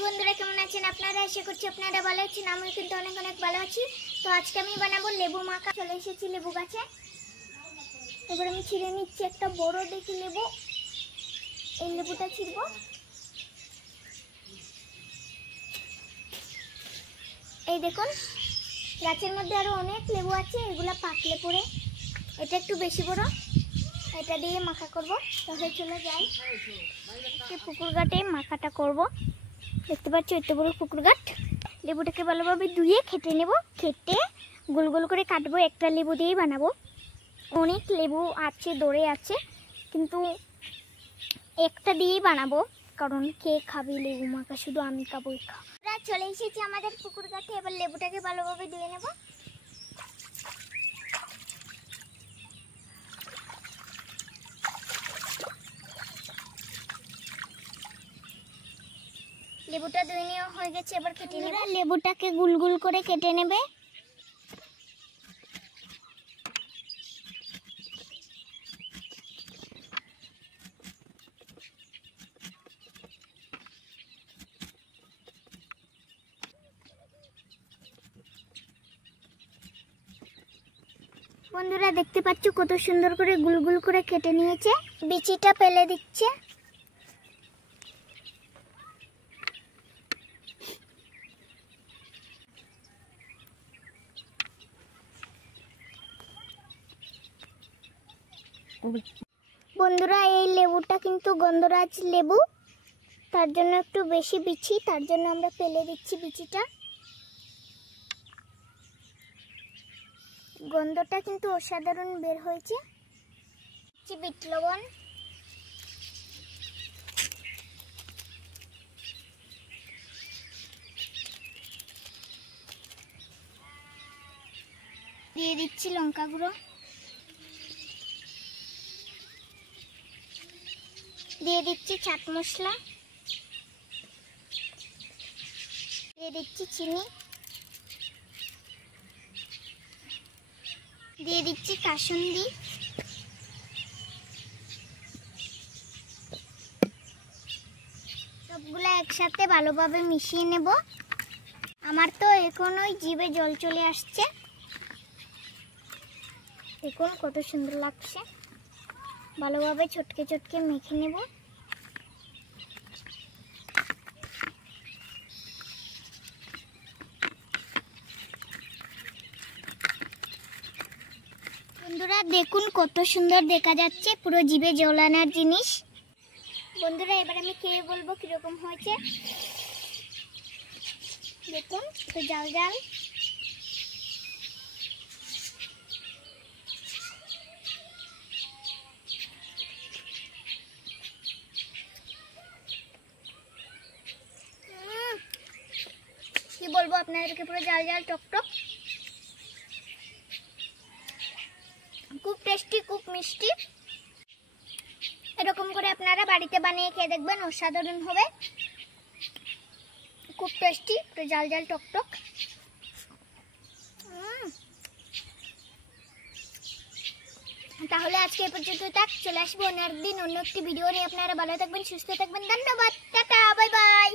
হাই বন্ধুরা, কেমন আছেন আপনারা? আশা করছি আপনারা ভালো আছেন। আমি কিন্তু অনেক অনেক ভালো আছি। তো আজকে আমি বানাবো লেবু মাখা। চলে এসেছি লেবু গাছে। এবার আমি ছিঁড়ে নিচ্ছি একটা বড় দেখে লেবু। এই লেবুটা ছিঁড়বো। এই দেখুন, গাছের মধ্যে আরো অনেক লেবু আছে, এগুলা পাকলে পরে। এটা একটু বেশি বড়, এটা দিয়ে মাখা করব। তাহলে চলে যাই পুকুর ঘাটে মাখাটা করব। দেখতে পাচ্ছি এত বড় পুকুর ঘাট। লেবুটাকে ভালোভাবে ধুয়ে কেটে নেব, কেটে গোল গোল করে কাটবো। একটা লেবু দিয়েই বানাবো। অনেক লেবু আছে, দড়ে আছে, কিন্তু একটা দিয়েই বানাবো, কারণ কে খাবে লেবু মাখা? শুধু আমি খাবো। চলে এসেছি আমাদের পুকুর ঘাটে। এবার লেবুটাকে ভালোভাবে ধুয়ে নেব। লেবুটা ধুয়ে নেওয়া হয়ে গেছে, এবার কেটে নেব। লেবুটাকে গুল গুল করে কেটে নেবে। বন্ধুরা দেখতে পাচ্ছ কত সুন্দর করে গুল গুল করে কেটে নিয়েছে। বিচিটা ফেলে দিচ্ছে। বন্ধুরা এই লেবুটা কিন্তু গন্ধরাজ লেবু, তার জন্য একটু বেশি বিচি, তার জন্য আমরা ফেলে দিচ্ছি বিচিটা। গন্ধটা কিন্তু অসাধারণ বের হয়েছে। বিট লবণ, দিয়ে দিচ্ছি লঙ্কা গুঁড়ো, দিয়ে দিচ্ছি চাট মশলা, দিয়ে দিচ্ছি চিনি, দিয়ে দিচ্ছি কাসুন্দি, সবগুলো একসাথে ভালোভাবে মিশিয়ে নেব। আমার তো এখন ওই জিভে জল চলে আসছে। দেখুন কত সুন্দর লাগছে। ভালোভাবে চটকে চটকে মেখে নেব। বন্ধুরা দেখুন কত সুন্দর দেখা যাচ্ছে, পুরো জিভে জল আনার জিনিস। বন্ধুরা এবার আমি খেয়ে বলবো কিরকম হয়েছে। দেখুন একটু জাল জাল। কি বলবো আপনাদেরকে, পুরো জাল জাল টক টক, খুব টেস্টি, খুব মিষ্টি। এরকম করে আপনারা বাড়িতে বানিয়ে খেয়ে দেখবেন, অসাধারণ হবে। খুব টেস্টি, পুরো জাল জাল টক টক। তাহলে আজকে এই পর্যন্ত থাক। চলে আসবো অন্য একদিন অন্য একটি ভিডিও নিয়ে। আপনারা ভালো থাকবেন, সুস্থ থাকবেন। ধন্যবাদ, টাটা, বাই বাই।